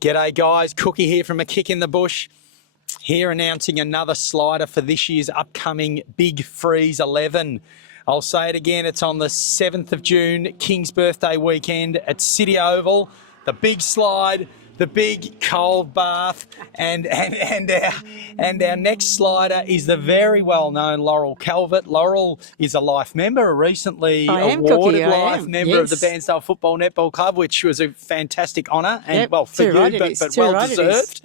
G'day, guys. Cookie here from A Kick in the Bush. Here announcing another slider for this year's upcoming Big Freeze 11. I'll say it again, it's on the 7th of June, King's Birthday weekend at City Oval. The big slide, the big cold bath, and our next slider is the very well-known Laurel Calvert. Laurel is a life member, a recently awarded life member of the Bairnsdale Football Netball Club, which was a fantastic honour, and well, for you, but well-deserved.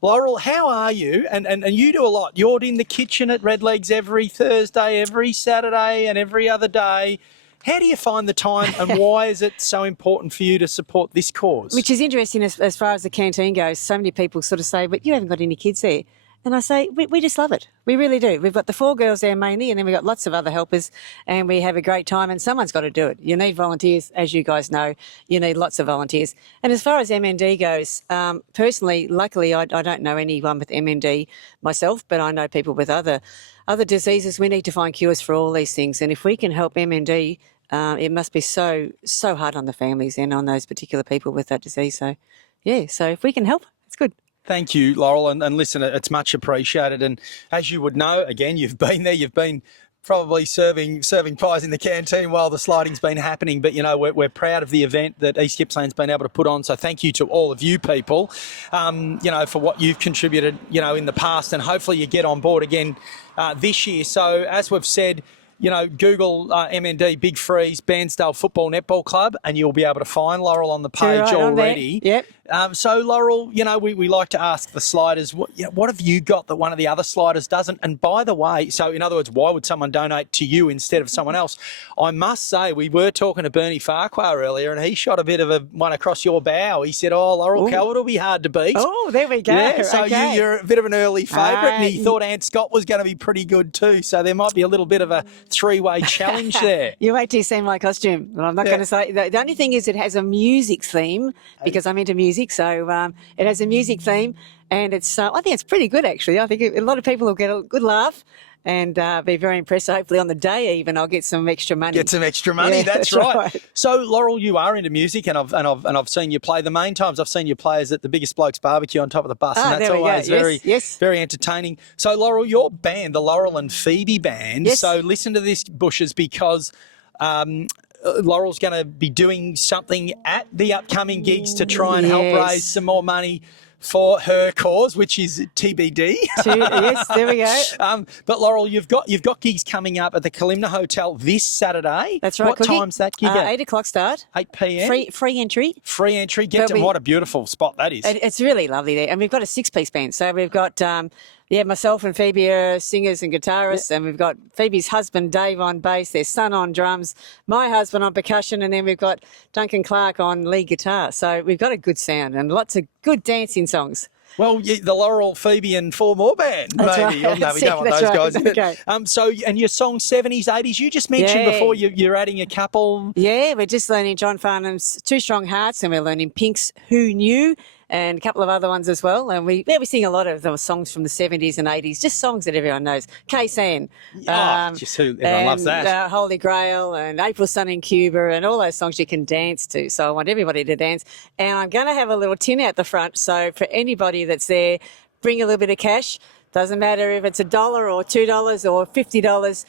Laurel, how are you? And you do a lot. You're in the kitchen at Red Legs every Thursday, every Saturday, and every other day. How do you find the time, and why is it so important for you to support this cause? Which is interesting as far as the canteen goes. So many people sort of say, but you haven't got any kids there. And I say, we just love it. We really do. We've got the 4 girls there mainly, and then we've got lots of other helpers, and we have a great time, and someone's got to do it. You need volunteers, as you guys know. You need lots of volunteers. And as far as MND goes, personally, luckily, I don't know anyone with MND myself, but I know people with other diseases. We need to find cures for all these things. And if we can help MND, it must be so hard on the families and on those particular people with that disease. So, yeah, so if we can help, it's good. Thank you, Laurel. And listen, it's much appreciated. And as you would know, again, you've been there, you've been probably serving pies in the canteen while the sliding's been happening. But, you know, we're proud of the event that East Gippsland's been able to put on. So thank you to all of you people, you know, for what you've contributed, you know, in the past. And hopefully you get on board again this year. So as we've said, you know, Google MND Big Freeze Bairnsdale Football Netball Club, and you'll be able to find Laurel on the page already. Yep. So, Laurel, you know, we like to ask the sliders, what have you got that one of the other sliders doesn't? And by the way, so in other words, why would someone donate to you instead of someone else? I must say, we were talking to Bernie Farquhar earlier, and he shot a bit of a one across your bow. He said, Laurel Calvert will be hard to beat. Oh, there we go. Yeah, so okay. you're a bit of an early favourite, and he thought Ant Scott was going to be pretty good too. So there might be a little bit of a 3-way challenge there. You wait till you see my costume. Well, I'm not going to say. The only thing is it has a music theme because I'm into music. So it has a music theme, and it's. I think it's pretty good actually. I think a lot of people will get a good laugh and be very impressed. So hopefully on the day even I'll get some extra money. Get some extra money. Yeah, that's right. So Laurel, you are into music, and I've seen you play. The main times I've seen you play is at the Biggest Blokes Barbecue on top of the bus, and that's always very entertaining. So Laurel, your band, the Laurel and Phoebe Band. Yes. So listen to this, Bushes, because Laurel's going to be doing something at the upcoming gigs to try and help raise some more money for her cause, which is TBD. Yes, there we go. But Laurel, you've got gigs coming up at the Kalimna Hotel this Saturday. That's right. What time's that gig at? 8 o'clock start. 8 p.m. Free entry. Free entry. What a beautiful spot that is. It's really lovely there, and we've got a 6-piece band. So we've got myself and Phoebe are singers and guitarists, and we've got Phoebe's husband Dave on bass, their son on drums, my husband on percussion, and then we've got Duncan Clark on lead guitar. So we've got a good sound and lots of good dancing songs. Well, the Laurel, Phoebe and 4 more band, maybe. Right. Oh, no, we don't want those guys. Okay. And your song 70s, 80s, you just mentioned before you're adding a couple. Yeah, we're just learning John Farnham's 2 Strong Hearts, and we're learning Pink's Who Knew, and a couple of other ones as well. And we sing a lot of those songs from the 70s and 80s, just songs that everyone knows. K-San. Everyone loves that. Holy Grail and April Sun in Cuba and all those songs you can dance to. So I want everybody to dance. And I'm going to have a little tin out the front. So for anybody that's there, bring a little bit of cash. Doesn't matter if it's $1 or $2 or $50.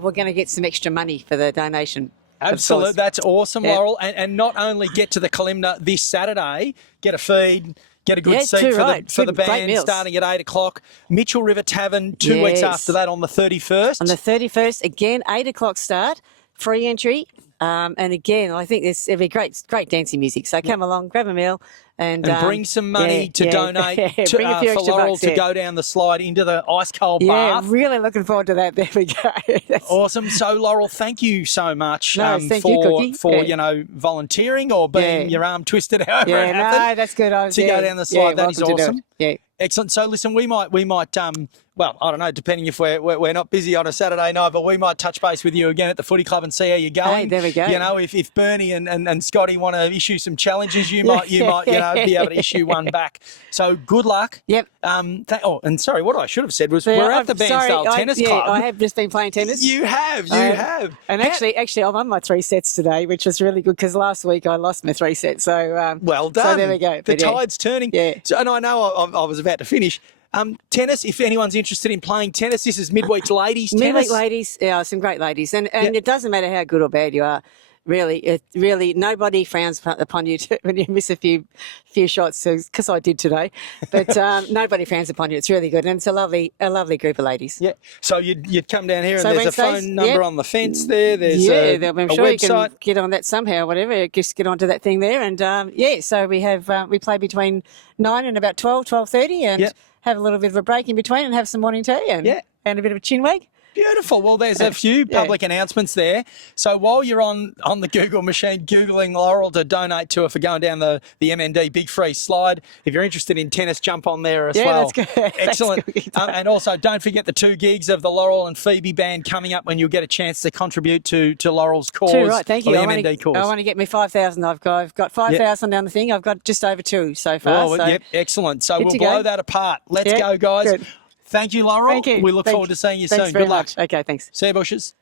We're going to get some extra money for the donation. Absolutely. That's awesome, Laurel. And not only get to the Kalimna this Saturday, get a feed, get a good seat for the band starting at 8 o'clock. Mitchell River Tavern 2 weeks after that on the 31st. On the 31st, again, 8 o'clock start, free entry. And again, I think it'll be great dancing music. So come along, grab a meal. And bring some money to donate for Laurel to go down the slide into the ice-cold bath. Yeah, really looking forward to that. There we go. Awesome. So, Laurel, thank you so much for volunteering or being your arm twisted, however it happened. No, that's good. To go down the slide, that is awesome. Yeah. Excellent. So listen, we might well, I don't know, depending if we're not busy on a Saturday night, but we might touch base with you again at the footy club and see how you're going. Hey, there we go. You know, if Bernie and Scotty want to issue some challenges, you might be able to issue one back. So good luck. Yep. And sorry, what I should have said was we're at the Bairnsdale Tennis Club. I have just been playing tennis. You have. And actually, I'm on my 3 sets today, which was really good because last week I lost my 3 sets. So well done. So there we go. The tide's turning. Yeah. So, and I know I was about to finish. Tennis, if anyone's interested in playing tennis, this is midweek ladies tennis. Midweek ladies, some great ladies. And it doesn't matter how good or bad you are. Really, nobody frowns upon you when you miss a few shots, because I did today. But nobody frowns upon you. It's really good, and it's a lovely group of ladies. Yeah. So you'd come down here, and So there's Wednesdays, a phone number on the fence there. There's I'm a sure website. you can get on that somehow. Whatever, just get onto that thing there, and So we have we play between 9 and about 12:30, and have a little bit of a break in between, and have some morning tea, and a bit of a chin wag. Beautiful. Well, there's a few public announcements there. So while you're on the Google machine, Googling Laurel to donate to her for going down the MND Big Free slide, if you're interested in tennis, jump on there as well. That's good. Excellent. That's good. And also, don't forget the 2 gigs of the Laurel and Phoebe band coming up when you'll get a chance to contribute to Laurel's cause. Too right, thank you. The MND cause. I want to get me 5,000. I've got 5,000 down the thing. I've got just over 2 so far. Well, so excellent. So we'll to blow go. that apart. Let's go, guys. Good. Thank you, Laurel. Thank you. We look forward to seeing you Thanks soon. very Good luck. much. Okay, thanks. See you, Bushes.